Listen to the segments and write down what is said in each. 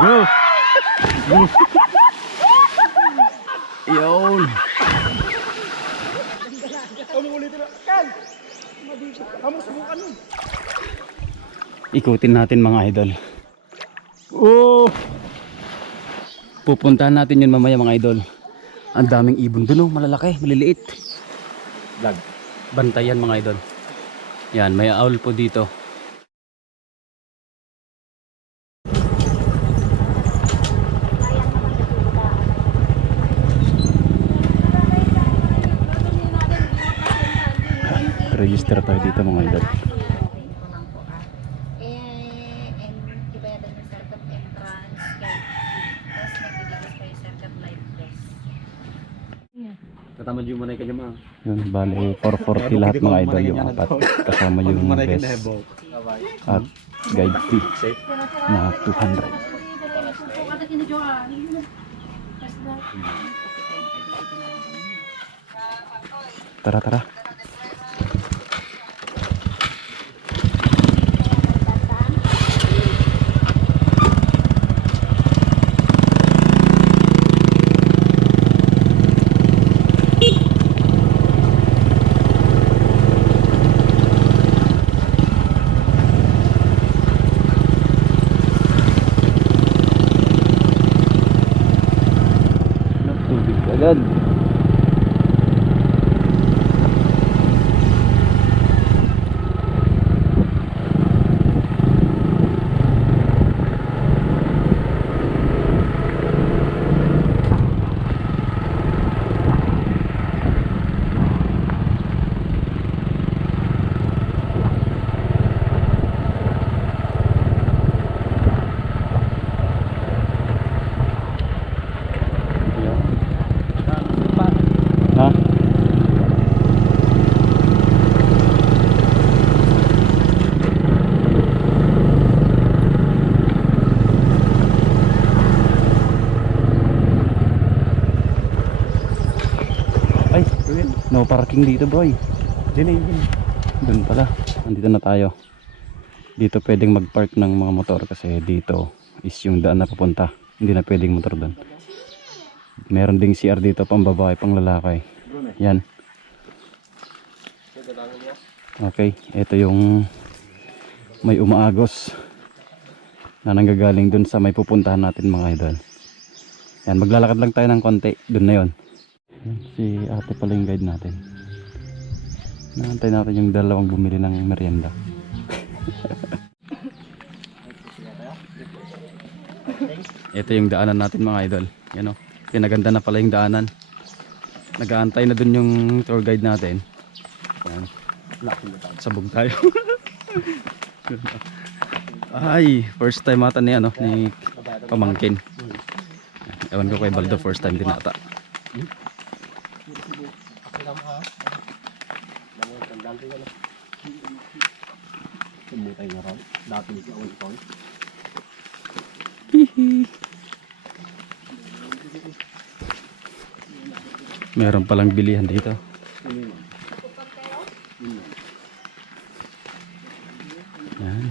Go! Yun! Ikutin natin mga idol. Oh! Pupuntahan natin yun mamaya mga idol. Ang daming ibon dun oh, malalaki, maliliit. Vlog. Bantayan mga idol. Yan, may owl po dito. Register tayo dito mga idol. Eh, and ibayadan yung circuit entrance, guide fee. Tapos nagbibigay pa yung circuit live test. Katama yung manay ka dyan mga. Yun, bali 440 lahat mga idol yung apat. Kasama yung best at guide fee na 200. Tara, tara. Tubig agad. Ha? Ay, no parking dito boy. Diyan na yun. Doon pala. Andito na tayo. Dito pwedeng mag-park ng mga motor kasi dito is yung daan na papunta. Hindi na pwedeng motor doon. Meron ding CR dito pang babae, pang lalaki. Yan. Okay, ito yung may umaagos na nanggagaling dun sa may pupuntahan natin mga idol. Yan, maglalakad lang tayo ng konti. Dun na yon. Si ate pala yung guide natin. Naantay natin yung dalawang bumili ng merienda. Ito yung daanan natin mga idol. Yan o. Pinaganda na pala yung daanan. Nag-aantay na dun yung tour guide natin. Yan. Sabog tayo. Ay, first time ata ni ano, ni pamangkin. Ewan ko kay Baldo, first time din ata. Dati nito ako ito. Meron palang bilihan dito. Yan.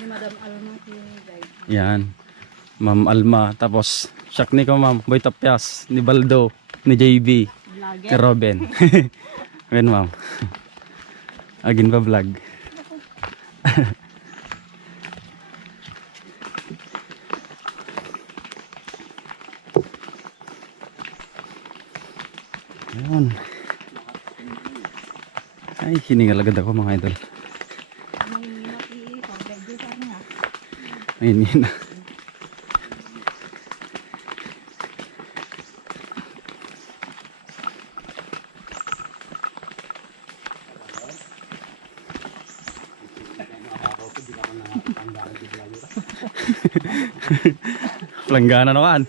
Ni Madam Alma. Yan. Ma'am Alma. Tapos, siyak ni ko ma'am. Boy Tapyas. Ni Baldo. Ni JB. Vlogger. Ni Robin. Yan ma'am. Agin pa vlog. Yun. Ay, hiningal agad ako mga idol. May maki-contact sa nga. Ayun yun na. Planggana no kan.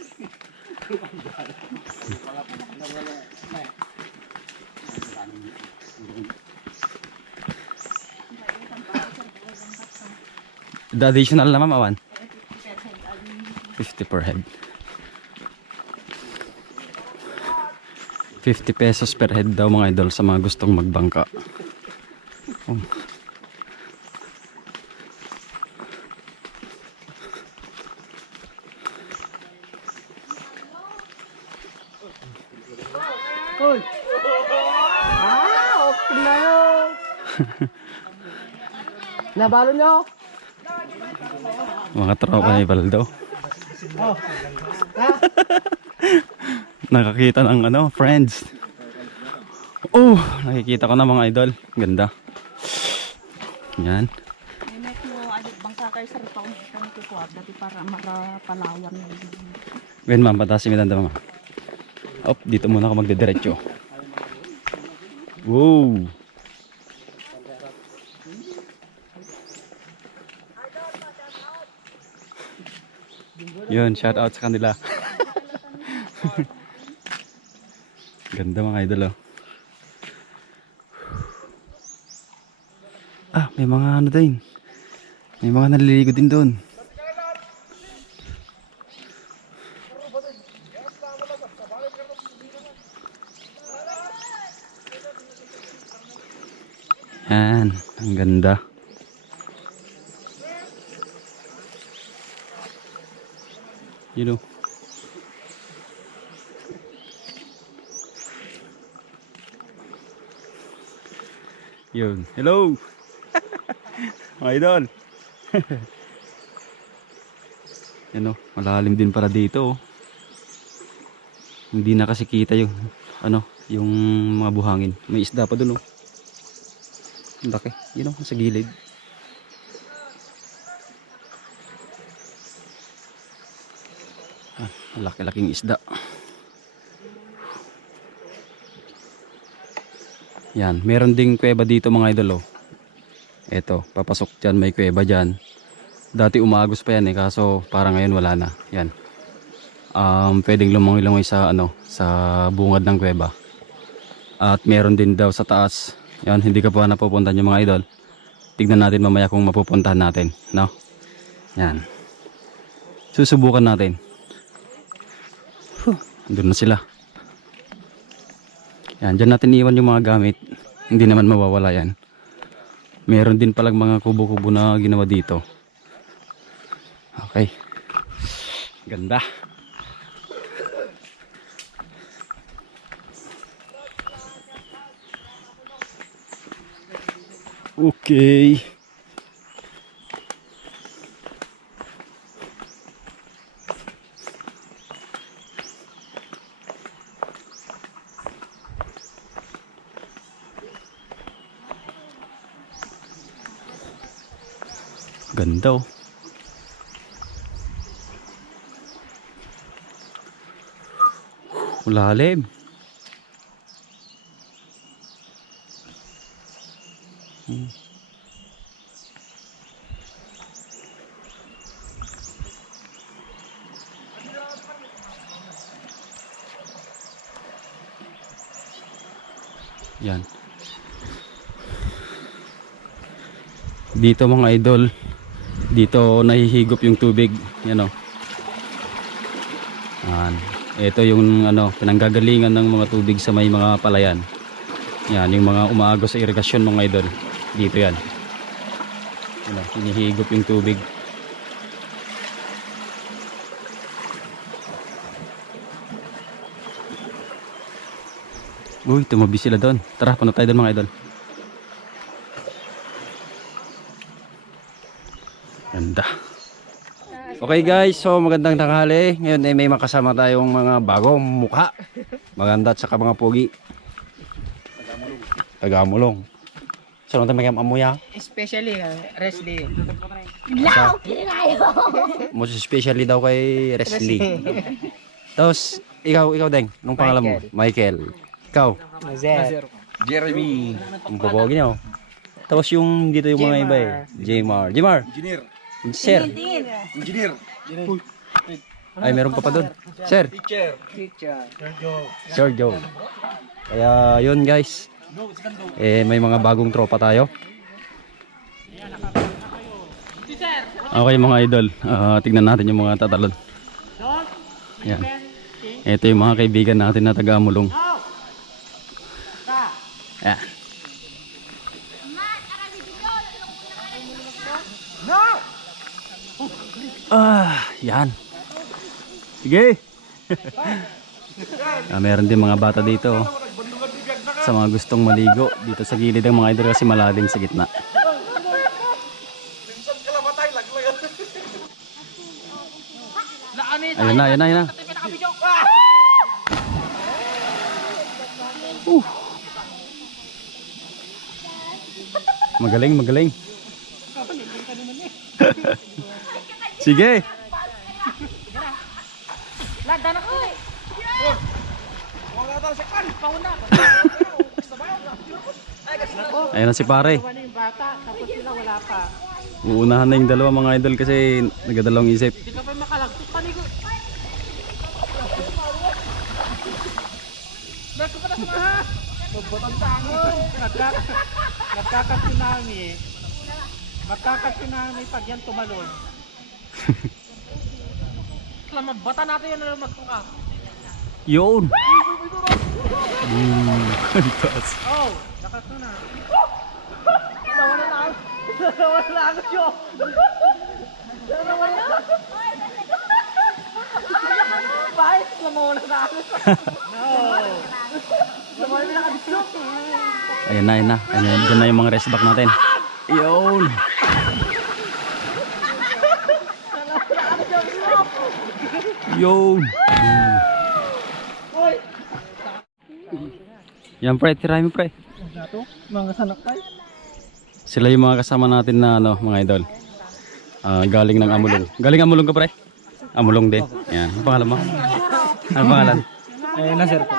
The additional na ma'am awan. 50 per head. 50 pesos per head daw mga idol sa mga gustong magbangka. Oh. Ah, okay na yun. Nabalo nyo? Mga tropa ni Baldo. Nakakita ng ano, friends. Oh, nakikita ko na mga idol. Ganda. Yan. May mo adit bangka kay sa rito kung kukuha dati para makapalawan na Ben, ma'am, patasin mo tanda, ma'am. Op, dito muna ako magdidiretso. Wow! Yun, shout out sa kanila. Ganda mga idol, oh. Ah, may mga ano din. May mga naliligo din doon. Yan, ang ganda. You know. Yun. Hello! Mga idol! Yan o, malalim din para dito oh. Hindi na kasi kita yung ano, yung mga buhangin. May isda pa dun oh. Ang laki. Yun o, sa gilid. Ah, ang laki-laking isda. Yan, meron ding kuweba dito mga idol oh. Eto, papasok dyan, may kuweba dyan. Dati umagos pa yan eh, kaso parang ngayon wala na. Yan. Um, pwedeng lumangoy-langoy sa ano, sa bungad ng kuweba. At meron din daw sa taas. Yan, hindi ka pa napupuntahan yung mga idol. Tignan natin mamaya kung mapupuntahan natin, no? Yan. Susubukan natin. Andun na sila. Yan, dyan natin iwan yung mga gamit. Hindi naman mawawala yan. Meron din palang mga kubo-kubo na ginawa dito. Okay. Ganda. Okay. Oh. Lalim. Yan. Dito mga idol, dito nahihigop yung tubig, yan o. Yan. Ito yung ano, pinanggagalingan ng mga tubig sa may mga palayan. Yan, yung mga umaagos sa irigasyon mga idol. Dito yan. Ano, hinihigop yung tubig. Uy, tumabi sila doon. Tara, punta tayo doon mga idol. Ganda. Okay guys, so magandang tanghali. Ngayon ay may makasama tayong mga bagong mukha. Maganda at saka mga pogi. Tagamulong. Saan natin maging amuya? Especially, uh, Resli. Most especially daw kay Wesley. Tapos, ikaw, ikaw Deng, nung pangalan mo? Michael. Ikaw, Mazer. Jeremy. ang popogi niyo. Tapos yung dito yung mga iba eh. Jmar. Jmar. Engineer. Sir. Engineer. Ay, meron pa pa doon. Sir. Teacher. Sir Joe. Kaya yun guys. Eh may mga bagong tropa tayo. Okay mga idol, Ah, tignan natin yung mga tatalon. Yan. Ito yung mga kaibigan natin na taga Amulong. Ah, yan. Sige. ah, meron din mga bata dito. oh. Sa mga gustong maligo dito sa gilid ng mga idol kasi malalim sa gitna. Ayun na, ayun na, ayun na. Uh. Magaling, magaling. Sige. Ayun na si pare. Uunahan na yung dalawa mga idol kasi nagadalawang isip. Nagkakatsunami. Nagkakatsunami pag yan tumalon. Lamang bata natin yan na magtuka. Yun. Mm, ang taas. Oh, nakatuna. Nawala na ako. Nawala na ako siyo. Nawala na. Bakit? Nawala na ako. No. Nawala na ako. Ayun na, ayun na. Ayun, dyan na yung mga rest back natin. Yun. Yun. Mm. Yan pre, tirahin mo pre. Mga sanakay. Sila yung mga kasama natin na ano, mga idol. Ah, galing ng Amulong. Galing Amulong ka pre? Amulong din. Yan. Ano pangalan mo? Ano pangalan? Eh, nasir po.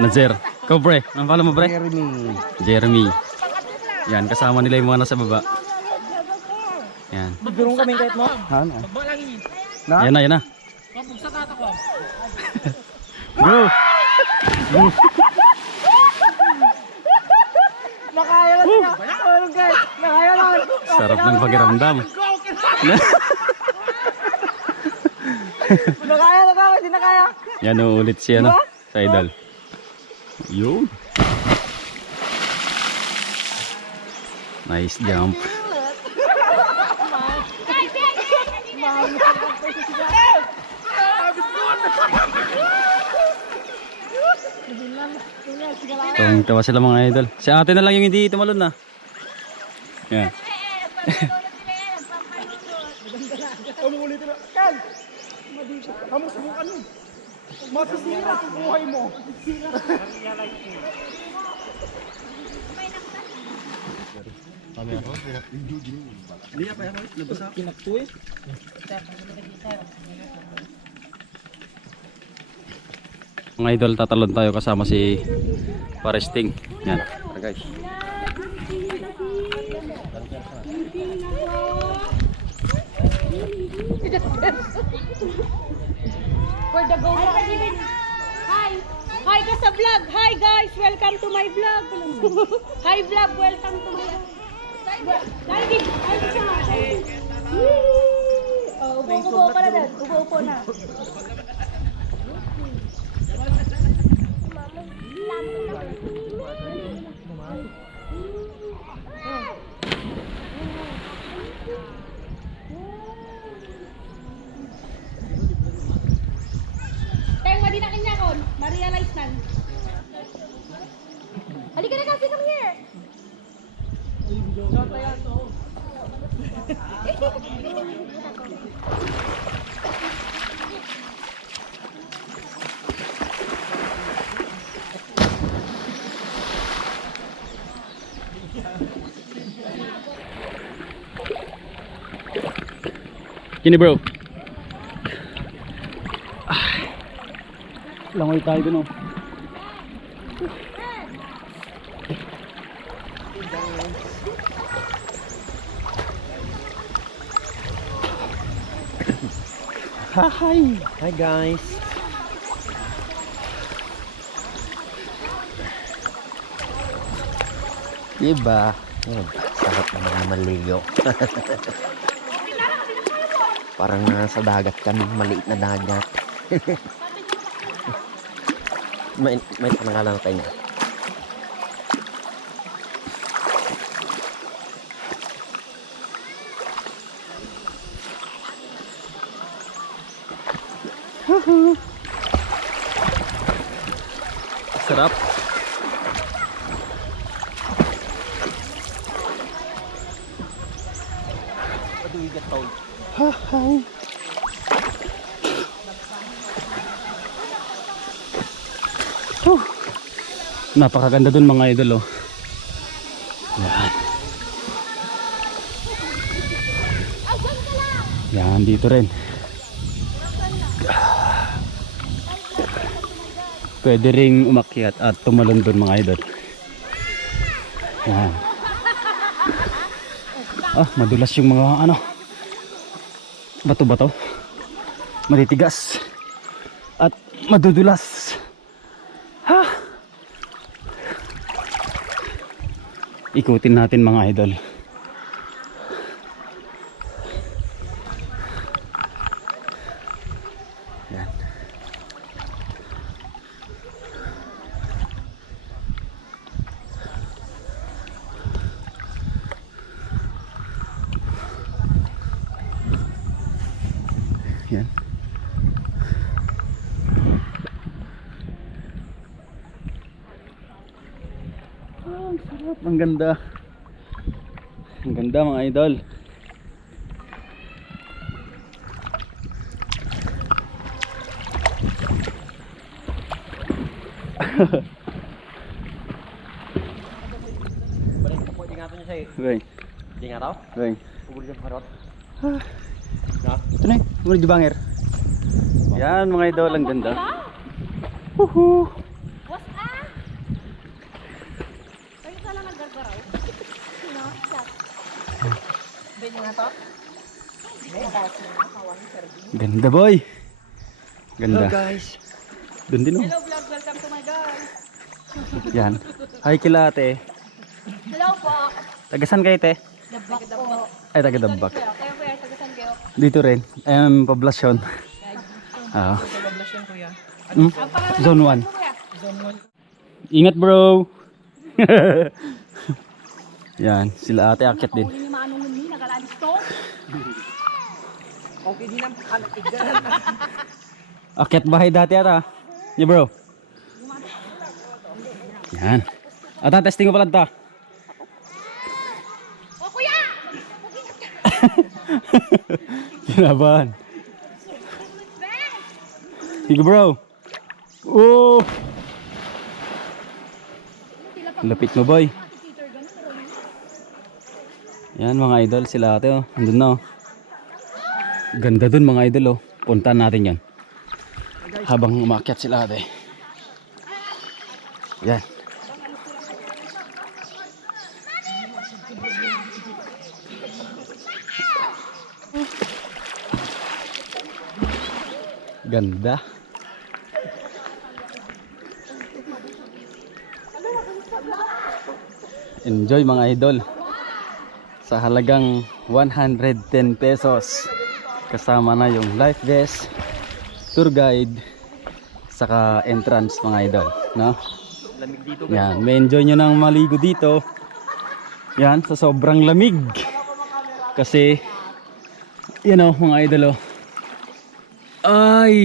Nazer. Ikaw pre. Ano pangalan mo pre? Jeremy. Jeremy. Yan, kasama nila yung mga nasa baba. Yan. Magdurong kami kahit mo? Ano? Magbalangin. Na? Yan na, yan na. Go! Nakaya lang. Ano guys? Nakaya lang. Sarap ng pakiramdam. Nakaya lang ako. Hindi nakaya. Yan, uulit siya, no? Sa idol. Yun. Nice jump. Tawang tawa sila mga idol. Si ate na lang yung hindi tumalon na. Yan. Na. Ken! Kamu subukan mo. Masisira sa buhay mo. Mga idol, tatalon tayo kasama si Paresting. Yan. Tara guys. For the go Hi! Hi ka sa vlog! Hi guys! Welcome to my vlog! Hi vlog! Welcome to my vlog! David! Hi sa! Oh, upo-upo na doon. Upo-upo na. Ma-realize nan. Halika na kasi, come here. Kini bro. Ah. Langoy tayo dun oh. Hi! Hi guys. Diba? Sarap naman maligo. Parang nasa dagat kami, maliit na dagat. may, may panangalan tayo na. Sarap. Napakaganda dun mga idol oh. Yan. Yan dito rin. Pwede ring umakyat at tumalon dun mga idol. Yan. Ah, madulas yung mga ano. Bato-bato. Matitigas. At madudulas. Ha! Ikutin natin mga idol. Yan. Yan. Oh, ang sarap. Ang ganda. Ang ganda mga idol. Balik ka po, ingatan niyo sa'yo. Bang, Di nga raw? bang. Pugul yung parot. Ito na, muna di banger. Yan mga idol, ang ganda. Woohoo! What's up? Kayo ka lang naggargaraw? Sino? Siya. Ganda boy. Ganda. guys. Doon din oh. Hello vlog, welcome to my guys. Yan. Hi kila ate. Hello po. Tagasan kayo te? Dabak po. Ay taga Dambak. Kayo kuya, tagasan kayo. Dito rin. Um, poblasyon. Ah. Hmm? Zone 1. Ingat bro. Yan, sila ate akit din. Okay din ang panakigan. Akit bahay dati ata. Yeah bro. Yan. Ata, testing ko pala ta. O kuya! Kinabahan. Sige bro. Oh! Lapit mo boy. Yan mga idol sila ate oh. Andun na oh. Ganda dun mga idol oh. Puntahan natin yan. Habang umakyat sila ate. Yan. Ganda. Enjoy mga idol. Sa halagang 110 pesos. Kasama na yung life vest, tour guide, saka entrance mga idol. No? Lamig dito. Yan, may enjoy nyo nang maligo dito. Yan, sa sobrang lamig. Kasi, you know, mga idol oh. Ay,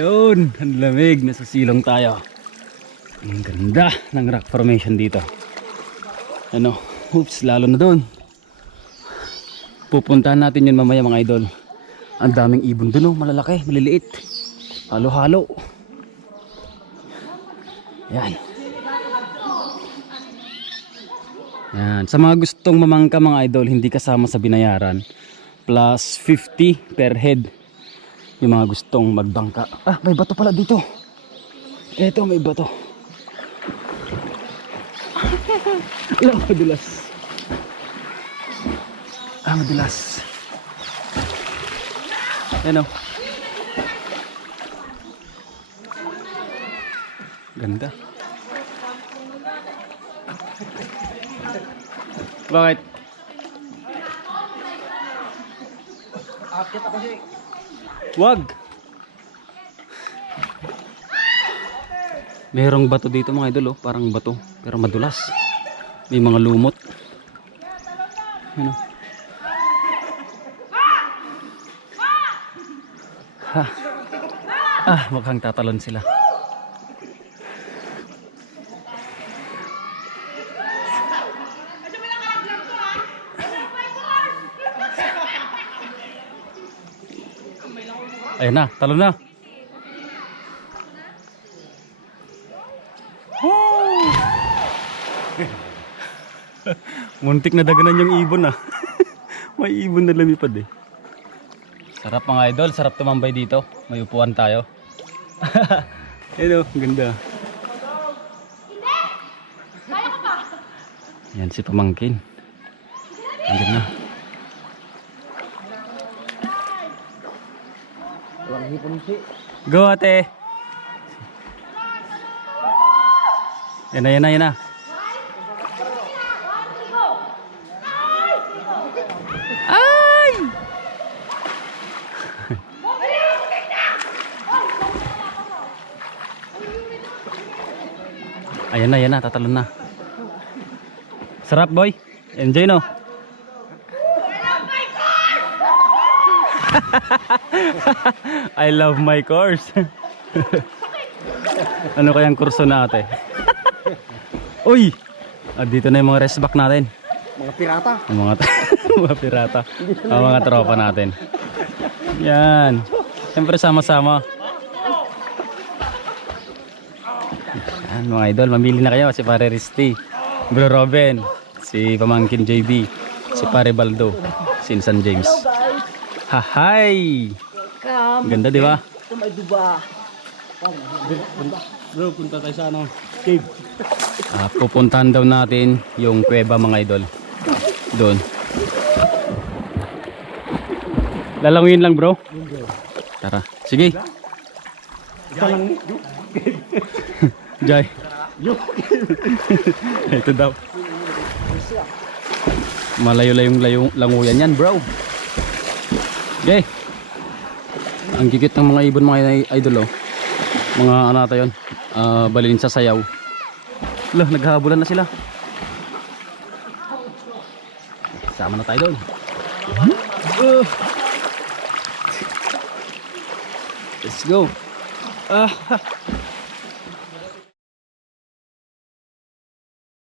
yun. Ang lamig. Nasa silong tayo. Ang ganda ng rock formation dito. Ano, oops, lalo na doon. Pupuntahan natin yun mamaya mga idol. Ang daming ibon doon oh, malalaki, maliliit. Halo-halo. Yan. Yan. Sa mga gustong mamangka mga idol, hindi kasama sa binayaran. Plus 50 per head. Yung mga gustong magbangka. Ah, may bato pala dito. Eto, may bato. Alam, madulas. Ah, madulas. Yan o. Ganda. Bakit? Akit ako siya. Wag. Merong bato dito mga idol oh, parang bato pero madulas. May mga lumot. Ano? Ah, mukhang tatalon sila. Ayun na, talon na. Woo! Muntik na daganan yung ibon ah. May ibon na lumipad eh. Sarap mga idol, sarap tumambay dito. May upuan tayo. Oh, ganda. Yan si pamangkin. Andyan na. Walang hipon si. Go ate! Yan na, yan na, yan na. Ay! Ayan na, yan na, tatalon na. Sarap boy. Enjoy no. I love my course. ano kayang kurso natin? Uy! Ah, dito na yung mga rest back natin. Mga pirata. Ang mga, mga pirata. Ang mga tropa natin. Yan. Siyempre sama-sama. Yan mga idol, mamili na kayo. Si Pare Risti, Bro Robin, si Pamangkin JB, si Pare Baldo, si Insan James. Hahay! Ganda di ba? Ito may duba. Bro, punta tayo sa ano? Cave. Ah, pupuntahan daw natin yung kuweba mga idol. Doon. Lalangin lang bro. Tara. Sige. Jai. Ito daw. Malayo-layong layong languyan yan bro. Okay. Ang gigit ng mga ibon mga idol oh. Mga ano ata yun. Ah, balilin sa sayaw. Lah, naghahabulan na sila. Sama na tayo doon. Uh. Let's go. Ah, ha.